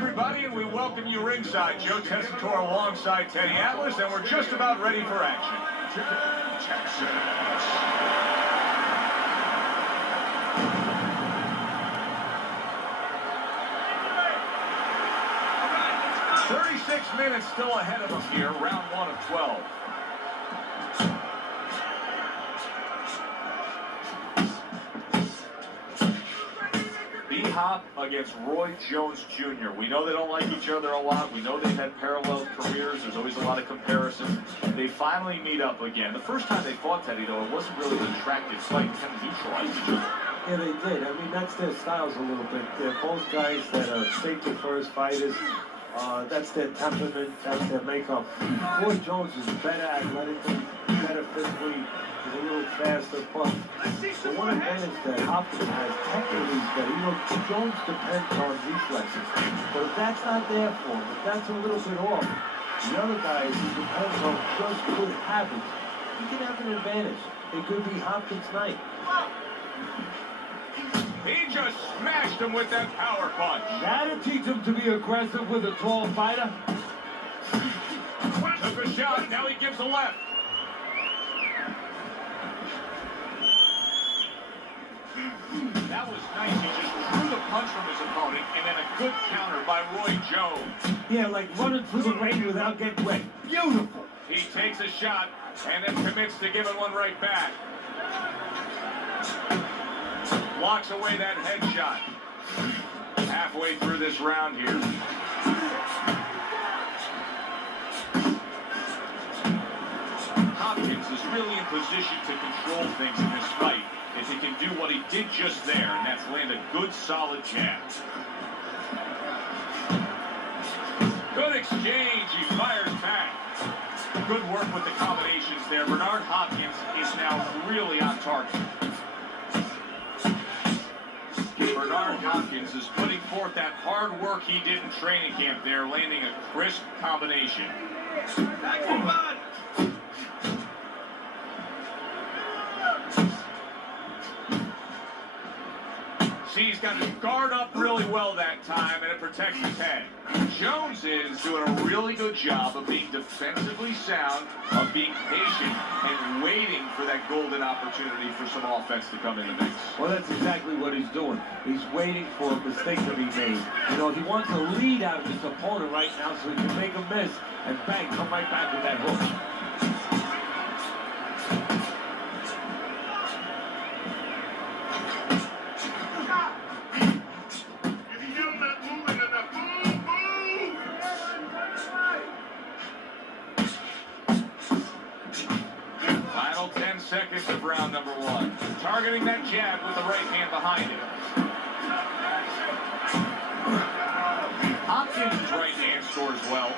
everybody, and we welcome you ringside. Joe Tessitore alongside Teddy Atlas, and we're just about ready for action. Texas. 36 minutes still ahead of us here, round 1 of 12. B-Hop against Roy Jones Jr. We know they don't like each other a lot. We know they've had parallel careers. There's always a lot of comparisons. They finally meet up again. The first time they fought, Teddy, though, it wasn't really an attractive fight. Kind of neutralized each other. Yeah, they did. I mean, that's their styles a little bit. They're both guys that are safety-first fighters. That's their temperament. That's their makeup. Roy Jones is better athletically, better physically. He's a little faster, but the one advantage that Hopkins has technically is that, Jones depends on reflexes. But if that's not there for him, if that's a little bit off, the other guys, he depends on just good habits. He can have an advantage. It could be Hopkins' night. He just smashed him with that power punch. That'll teach him to be aggressive with a tall fighter. Took a shot, now he gives a left. That was nice. He just drew the punch from his opponent, and then a good counter by Roy Jones. Yeah, like running through the rain without getting wet. Beautiful. He takes a shot, and then commits to giving one right back. Blocks away that headshot. Halfway through this round here. Hopkins is really in position to control things in this fight if he can do what he did just there, and that's land a good, solid jab. Good exchange. He fires back. Good work with the combinations there. Bernard Hopkins is now really on target. Bernard Hopkins is putting forth that hard work he did in training camp there, landing a crisp combination. See, he's got his guard up really well that time, and it protects his head. Jones is doing a really good job of being defensively sound, of being patient, and waiting for that golden opportunity for some offense to come in the mix. Well, that's exactly what he's doing. He's waiting for a mistake to be made. He wants a lead out of his opponent right now so he can make a miss and bang, come right back with that hook. Final 10 seconds of round number 1. Targeting that jab with the right hand behind him. Hopkins' right hand scores well.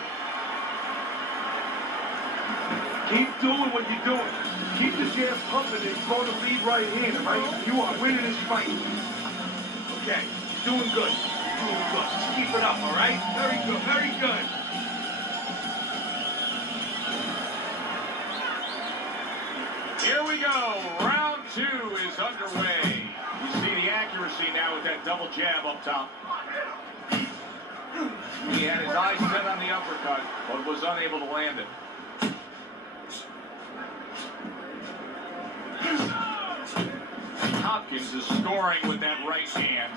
Keep doing what you're doing. Keep the jab pumping and throw the lead right hand, right? You are winning this fight. Okay, doing good. Doing good. Just keep it up, all right? Very good, very good. Here we go. Round 2 is underway. You see the accuracy now with that double jab up top. He had his eyes set on the uppercut, but was unable to land it. Hopkins is scoring with that right hand.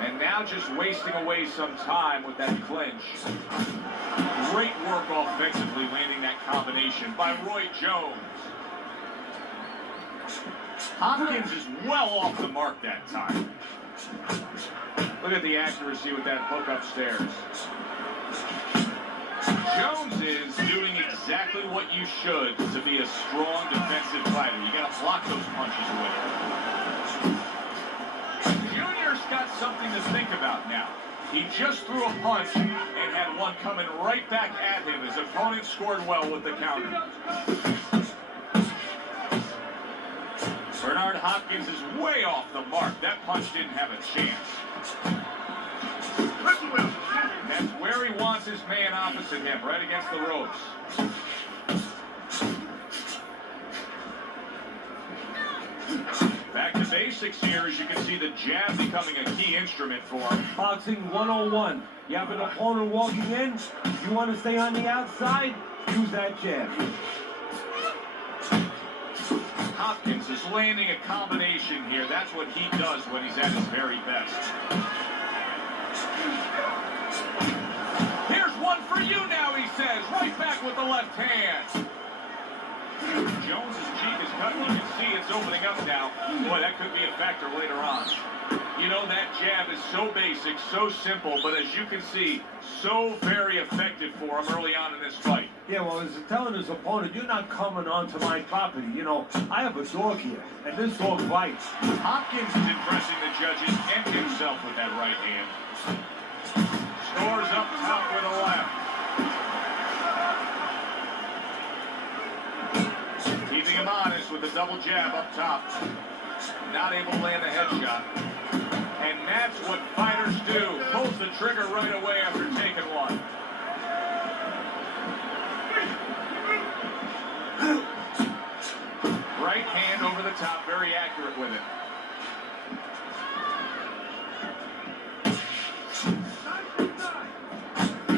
And now just wasting away some time with that clinch. Great work offensively landing that combination by Roy Jones. Hopkins is well off the mark that time. Look at the accuracy with that hook upstairs. Jones is doing exactly what you should to be a strong defensive fighter. You got to block those punches away. Junior's got something to think about now. He just threw a punch and had one coming right back at him. His opponent scored well with the counter. Bernard Hopkins is way off the mark. That punch didn't have a chance. That's where he wants his man opposite him, right against the ropes. Back to basics here, as you can see the jab becoming a key instrument for him. Boxing 101. You have an opponent walking in, you want to stay on the outside, use that jab. Hopkins is landing a combination here. That's what he does when he's at his very best. Here's one for you now, he says. Right back with the left hand. Jones's cheek is cut. You can see it's opening up now. Boy, that could be a factor later on. You know, that jab is so basic, so simple, but as you can see, so very effective for him early on in this fight. Yeah, well, he's telling his opponent, you're not coming onto my property. You know, I have a dog here, and this dog bites. Hopkins is impressing the judges and himself with that right hand. Scores up top with a left. Keeping him honest with the double jab up top. Not able to land the headshot. And that's what fighters do. Pulls the trigger right away after taking one. Right hand over the top, very accurate with it.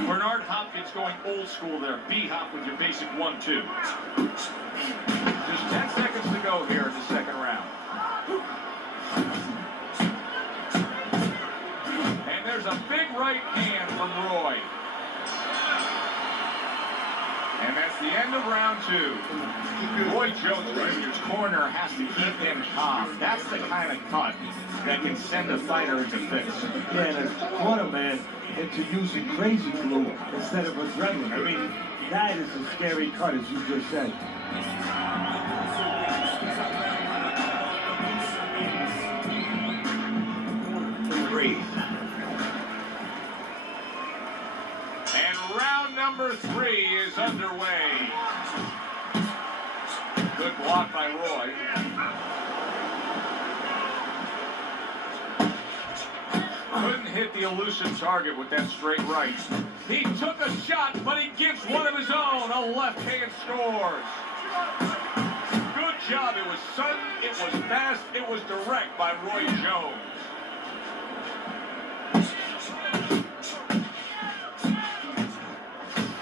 Bernard Hopkins going old school there. B-hop with your basic 1-2. Just 10 seconds to go here in the second round. And there's a big right hand from Roy. And that's the end of round 2. Roy Jones Jr.'s corner has to keep him calm. That's the kind of cut that can send a fighter into fits. Yeah, and a corner man into using crazy glue instead of adrenaline. I mean, that is a scary cut, as you just said. Breathe. And round number 3 is underway. Good block by Roy. Couldn't hit the elusive target with that straight right. He took a shot, but he gives one of his own. A left hand scores. Good job. It was sudden, it was fast, it was direct by Roy Jones.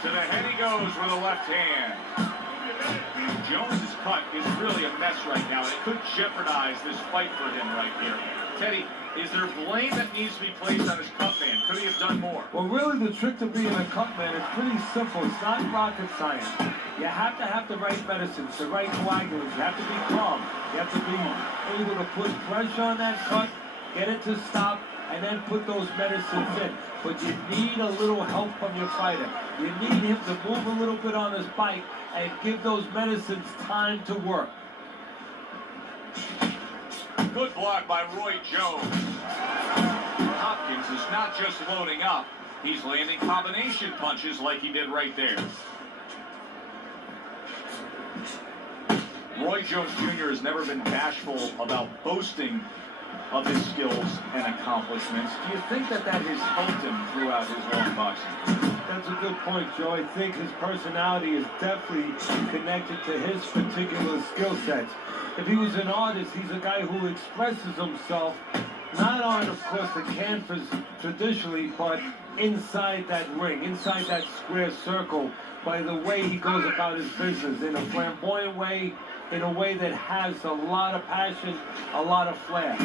To the head he goes with a left hand. Jones's cut is really a mess right now. It could jeopardize this fight for him right here. Teddy, is there blame that needs to be placed on his cut man? Could he have done more? Well, really, the trick to being a cut man is pretty simple. It's not rocket science. You have to have the right medicines, the right coagulants. You have to be calm. You have to be able to put pressure on that cut, get it to stop, and then put those medicines in. But you need a little help from your fighter. You need him to move a little bit on his bike and give those medicines time to work. Good block by Roy Jones. Hopkins is not just loading up. He's landing combination punches like he did right there. Roy Jones Jr. has never been bashful about boasting of his skills and accomplishments. Do you think that has helped him throughout his long boxing? That's a good point, Joe. I think his personality is definitely connected to his particular skill sets. If he was an artist, he's a guy who expresses himself not on, of course, the canvas traditionally, but inside that ring, inside that square circle, by the way he goes about his business, in a flamboyant way, in a way that has a lot of passion, a lot of flair.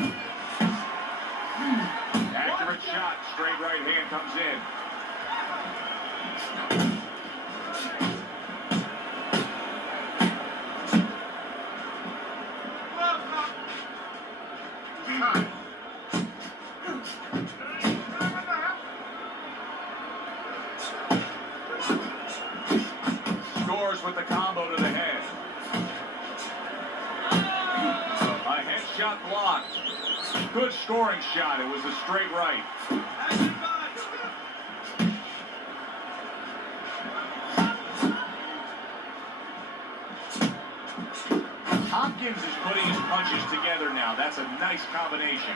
Accurate shot, straight right hand comes in. Scores with the combo to the head. A headshot blocked. Good scoring shot. It was a straight right. Hopkins is putting his punches together now. That's a nice combination.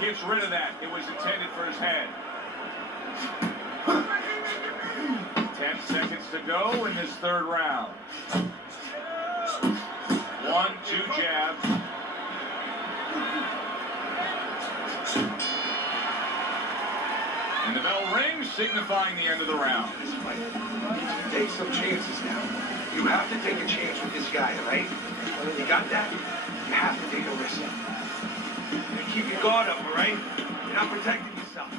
Gets rid of that. It was intended for his head. 10 seconds to go in this third round. signifying the end of the round. This fight. Take some chances now. You have to take a chance with this guy, all right? You got that? You have to take a risk. And keep your guard up, all right? You're not protecting yourself.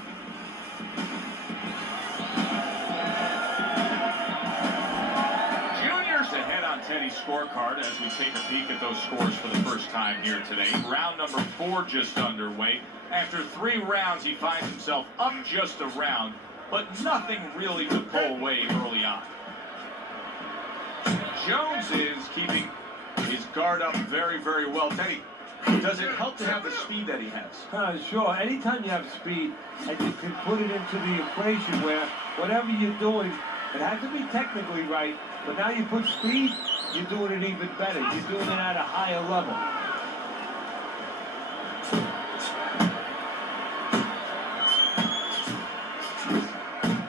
Junior's ahead on Teddy's scorecard as we take a peek at those scores for the first time here today. Round number 4 just underway. After 3 rounds, he finds himself up just a round, but nothing really to pull away early on. Jones is keeping his guard up very, very well. Teddy, does it help to have the speed that he has? Sure. Anytime you have speed and you can put it into the equation where whatever you're doing, it has to be technically right, but now you put speed, you're doing it even better. You're doing it at a higher level.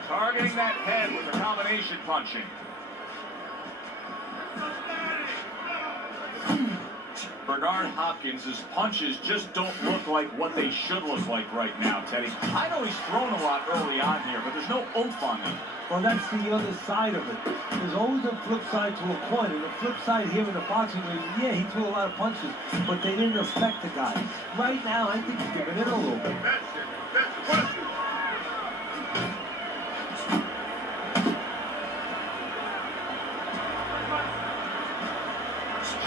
Targeting that head with a combination punching. Bernard Hopkins' punches just don't look like what they should look like right now, Teddy. I know he's thrown a lot early on here, but there's no oomph on him. Well, that's the other side of it. There's always a flip side to a coin. And the flip side here in the boxing ring, yeah, he threw a lot of punches, but they didn't affect the guy. Right now, I think he's giving it a little bit. That's it. That's the question.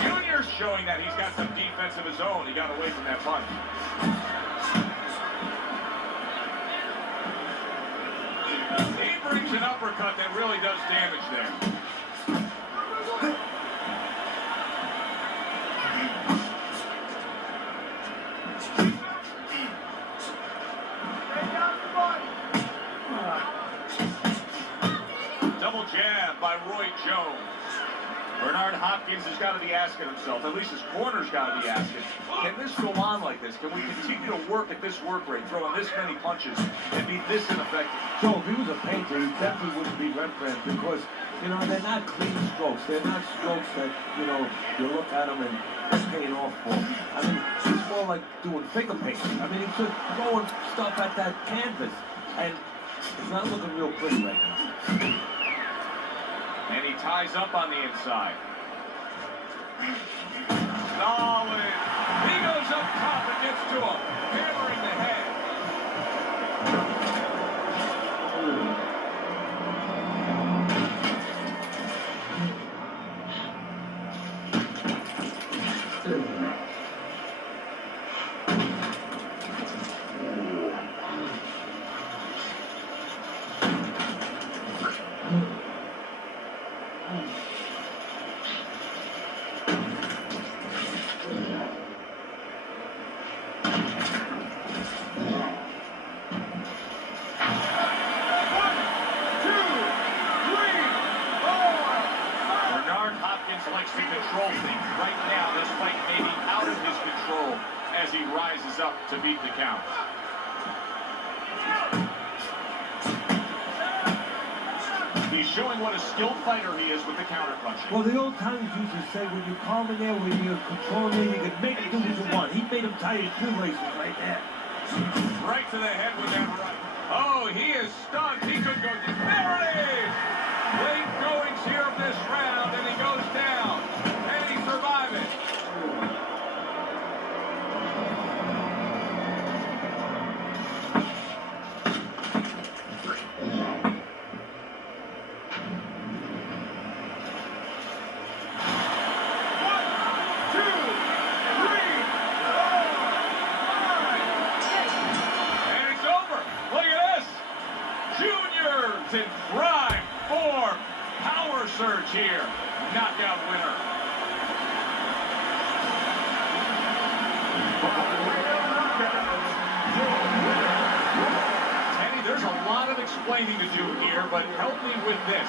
Junior's showing that he's got some defense of his own. He got away from that punch. He brings an uppercut that really does damage there. Double jab by Roy Jones. Bernard Hopkins has got to be asking himself, at least his corner's got to be asking, can this go on like this? Can we continue to work at this work rate, throwing this many punches, and be this ineffective? So if he was a painter, he definitely wouldn't be Rembrandt because, you know, they're not clean strokes. They're not strokes that, you know, you look at them and they're paying off for. I mean, it's more like doing finger painting. I mean, he's just throwing stuff at that canvas, and it's not looking real pretty right now. And he ties up on the inside. Solid. He goes up top and gets to him, hammering the head. Likes to control things. Right now, this fight may be out of his control as he rises up to beat the count. He's showing what a skilled fighter he is with the counter punching. Well, the old timers used to say, when you're calm in there, when you're controlling there, you can make it do what you want. He made him tie his shoelaces right there. Right to the head with that right. Oh, he is stunned. He could go. There it is! Late goings here of this round, and he goes down. And he survives it. In prime form, power surge here, knockout winner. Teddy, there's a lot of explaining to do here, but help me with this.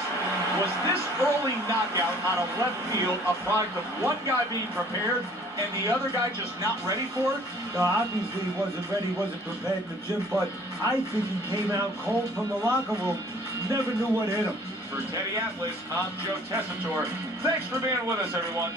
Was this early knockout on a left field a product of one guy being prepared and the other guy just not ready for it? No, obviously he wasn't ready, wasn't prepared in the gym, but I think he came out cold from the locker room. Never knew what hit him. For Teddy Atlas, I'm Joe Tessitore. Thanks for being with us, everyone.